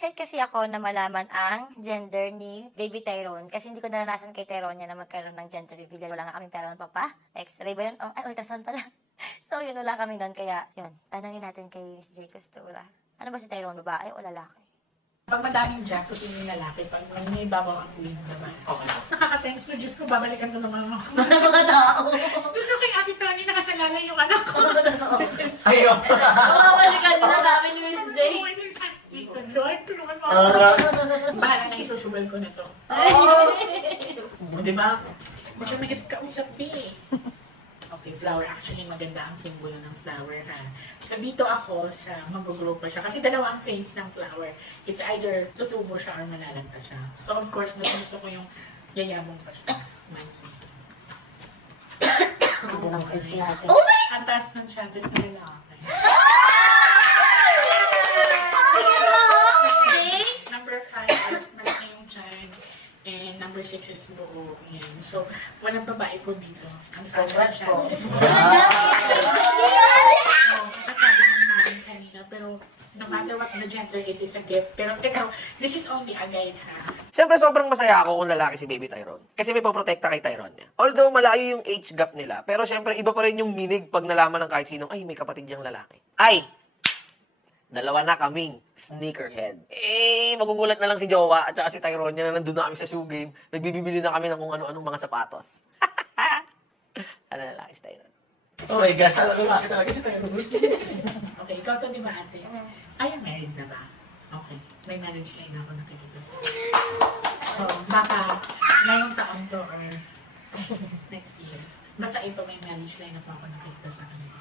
na-excite kasi ako na malaman ang gender ni Baby Tyrone. Kasi hindi ko naranasan kay Tyrone niya na magkaroon ng gender reveal. Wala nga kaming pera ng papa. X-ray ba yun? Oh, ay, ultrasound pala. So, yun, wala kami nun. Kaya, yun, tanongin natin kay Miss J. Costura. Ano ba si Tyrone? Babae o lalaki? Pag madaming jack, gusto yung lalaki. Pag may babaw ang queen naman. Okay. Nakaka-thanks to Diyos ko, babalikan ko naman ako. Mga tao. Gusto kay Ate Tony, nakasalalay yung anak ko. Ayun. Babalikan nila namin ni Miss J. Oh, exactly. Lord, tulungan mo ako. Bahala na isusubal ko na to. Di ba? Medyo mahirap kausap eh. Okay, flower. Actually, maganda ang simbolo ng flower, ha? So, dito ako sa mag-grow pa siya. Kasi dalawa ang phase ng flower. It's either tutubo siya or malalanta siya. So, of course, mas gusto ko yung yayabong pa siya. Oh my! Ang taas ng chances na lalaki. Number 5 is malaki yung chance. And number 6 is buo. Yan. So, walang babae po dito. Ang taas ng chances. Kasabi ng namin kanina. Pero, no matter what the gender is a gift. Pero, ito, this is only a guide, ha? Siyempre, sobrang masaya ako kung lalaki si Baby Tyrone. Kasi may poprotekta kay Tyrone niya. Although, malayo yung age gap nila. Pero siyempre, iba pa rin yung minig pag nalaman ng kahit sinong, ay, may kapatid niyang lalaki. Ay! Dalawa na kaming sneakerhead. Eh, magugulat na lang si Jowa at saka si Tyrone niya na nandun na kami sa shoe game. Nagbibili na kami ng kung ano-anong mga sapatos. Ano lalaki si Tyrone? Oh my gosh, alam ko lalaki talaga si Tyrone. Okay, ikaw to, di ba, ate? Ay, married na ba? Okay. May marriage line ako nakikita sa. So, baka ngayong taon to or next year. Basta ito may marriage line na po ako nakikita sa kanya.